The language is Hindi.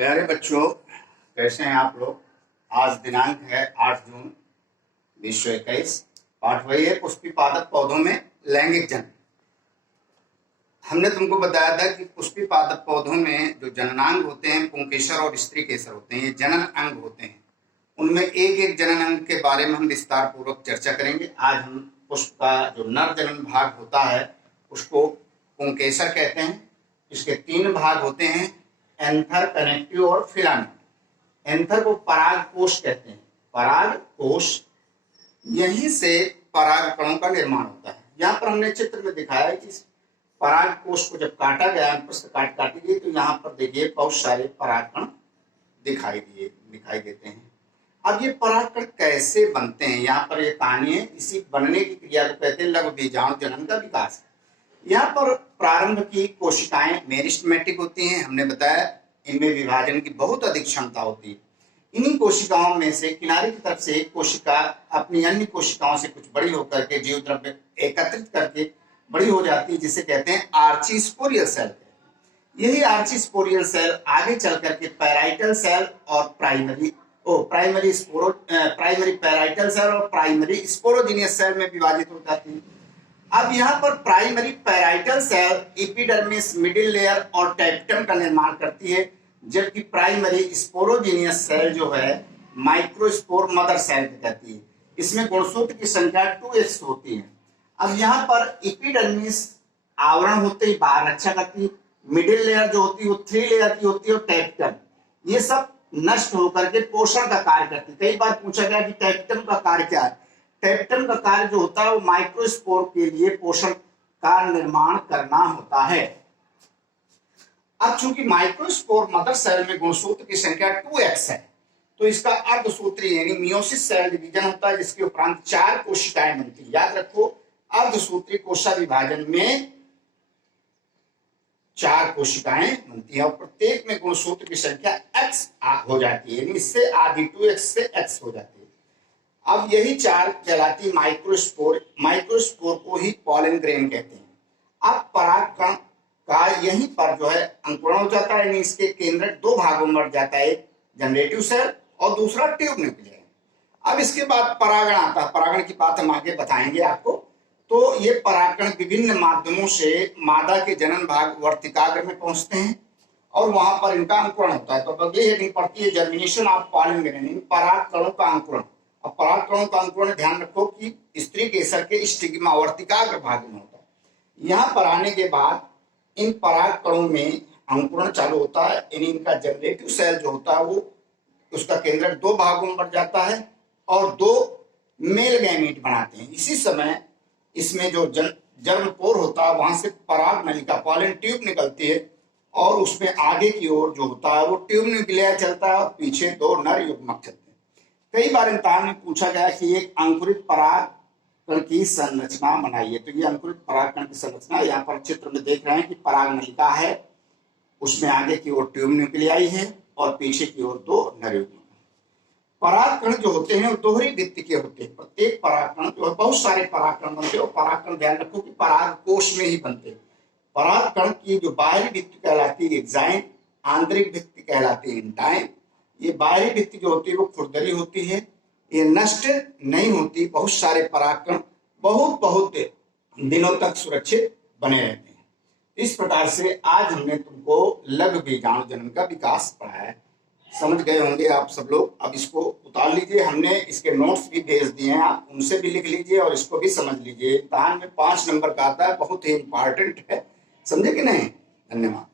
प्यारे बच्चों, कैसे हैं आप लोग। आज दिनांक है 8 जून 2021। पाठ वही है पुष्पी पादप पौधों में लैंगिक जनन। हमने तुमको बताया था कि पुष्पी पादप पौधों में जो जननांग होते हैं पुंकेसर और स्त्री केसर होते हैं, ये जनन अंग होते हैं। उनमें एक एक जनन अंग के बारे में हम विस्तार पूर्वक चर्चा करेंगे। आज हम पुष्प का जो नर जनन भाग होता है उसको पुंकेसर कहते हैं। इसके 3 भाग होते हैं, एंथर, कनेक्टिव और फिलामेंट। एंथर को पराग कोश कहते हैं। पराग कोश, यहीं से पराग कणों का निर्माण होता है। यहाँ पर हमने चित्र में दिखाया है कि पराग कोश को जब काटा गया, काटी गई, तो यहाँ पर देखिए बहुत सारे परागकण दिखाई देते हैं। अब ये परागकण कैसे बनते हैं, यहाँ पर ये कहानी है। इसी बनने की क्रिया को कहते हैं लघु बीजाणु जनन का विकास। यहाँ पर प्रारंभ की कोशिकाएं मेरिस्टेमेटिक होती हैं। हमने बताया इनमें विभाजन की बहुत अधिक क्षमता होती है। इन्हीं कोशिकाओं में से किनारे की तरफ से एक कोशिका अपनी अन्य कोशिकाओं से कुछ बड़ी होकर के जीव द्रव्य एकत्रित करके बड़ी हो जाती है, जिसे कहते हैं आर्चीस्पोरियल सेल। यही आर्चीस्पोरियल सेल आगे चल करके पैराइटल सेल और प्राइमरी पैराइटल सेल और प्राइमरी स्पोरोजिनियस सेल में विभाजित हो जाती है। अब यहाँ पर primary parietal cell epidermis, middle layer और टैप्टम का निर्माण करती है, जबकि प्राइमरी स्पोरोजिनियस सेल जो है माइक्रोस्पोर मदर सेल कहती है। इसमें गुणसूत्र की संख्या 2x होती है। अब यहाँ पर एपिडर्मिस आवरण होते ही बाहर रक्षा करती है, मिडिल लेयर जो होती है वो 3 लेयर की होती है, और टैप्टम ये सब नष्ट होकर के पोषण का कार्य करती है। कई बार पूछा गया कि टैप्टम का कार्य क्या है। टैप्टम का कार्य जो होता है वो माइक्रोस्पोर के लिए पोषण का निर्माण करना होता है। अब चूंकि माइक्रोस्पोर मदर सेल में गुणसूत्र की संख्या 2x है, तो इसका अर्धसूत्री यानी मियोसिस सेल डिवीजन होता है, जिसके उपरांत 4 कोशिकाएं बनती है। याद रखो, अर्धसूत्री कोशिका विभाजन में 4 कोशिकाएं बनती है और प्रत्येक में गुणसूत्र की संख्या x हो जाती है, यानी इससे आधी 2x से x हो जाती है। अब यही 4 कहलाती माइक्रोस्पोर। माइक्रोस्पोर को ही पॉलन ग्रेन कहते हैं। अब परागकण का यहीं पर जो है अंकुरण हो जाता है, यानी इसके केंद्रक 2 भागों में बढ़ जाता है, एक जनरेटिव सेल और दूसरा ट्यूब न्यूक्लियर। अब इसके बाद परागण आता है। परागण की बात हम आगे बताएंगे आपको। तो ये परागकण विभिन्न माध्यमों से मादा के जनन भाग वर्तिकाग्र में पहुंचते हैं और वहां पर इनका अंकुरण होता है। तो अगली हेडिंग पड़ती है जर्मिनेशन ऑफ पॉलन ग्रेन, परागकणों का अंकुरण। अब परागकणों का अंकुरण ध्यान रखो कि स्त्री केसर के स्टिग्मा वर्तिकाग्र भाग में होता है। यहाँ पर आने के बाद इन परागकणों में अंकुरण चालू होता है, यानी इनका जनरेटिव सेल जो होता है वो उसका केंद्रक 2 भागों में बढ़ जाता है और 2 मेल गैमीट बनाते हैं। इसी समय इसमें जो जर्मपोर होता है वहां से पराग नलिका पॉलन ट्यूब निकलती है और उसमें आगे की ओर जो होता है वो ट्यूब न्यूक्लियर चलता है और पीछे 2 नर युग्मक चलते हैं। कई बार इम्तिहान में पूछा गया कि एक अंकुरित परागकण की संरचना बनाइए। तो ये अंकुरित परागकण की संरचना यहाँ पर चित्र में देख रहे हैं कि पराग नलिका है, उसमें आगे की ओर ट्यूब न्यूक्लियाई है और पीछे की ओर 2 नर युग्मक। परागकण जो होते हैं वो दोहरी भित्ति के होते हैं। प्रत्येक परागकण जो है, बहुत सारे परागकण बनते हैं और परागकण ध्यान रखो कि पराग कोश में ही बनते हैं। परागकण की जो बाहरी भित्ति कहलाती है एक्साइन, आंतरिक भित्ति कहलाती है इंटाइन। ये बाहरी भित्ति जो होती है वो खुरदरी होती है, ये नष्ट नहीं होती। बहुत सारे परागकण बहुत दिनों तक सुरक्षित बने रहते हैं। इस प्रकार से आज हमने तुमको लघु बीजाणु जनन का विकास पढ़ाया है। समझ गए होंगे आप सब लोग। अब इसको उतार लीजिए, हमने इसके नोट्स भी भेज दिए हैं, आप उनसे भी लिख लीजिए और इसको भी समझ लीजिए। इम्तिहान में 5 नंबर का आता है, बहुत ही इंपॉर्टेंट है। समझे कि नहीं? धन्यवाद।